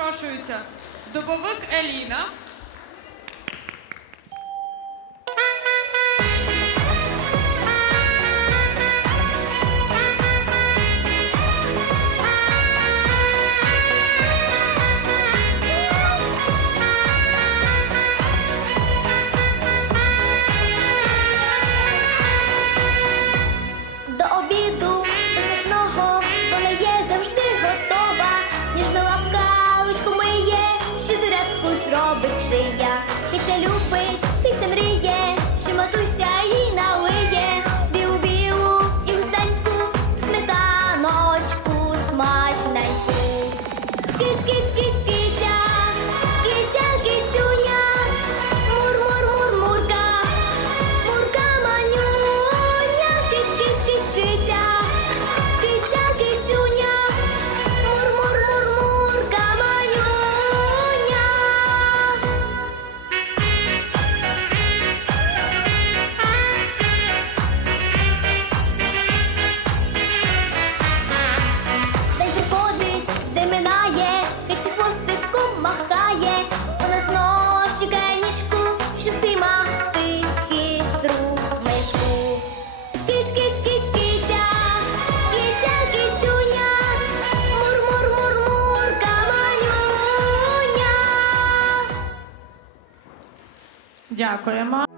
запрошується добовик Еліна. Kiss. Дякуємо.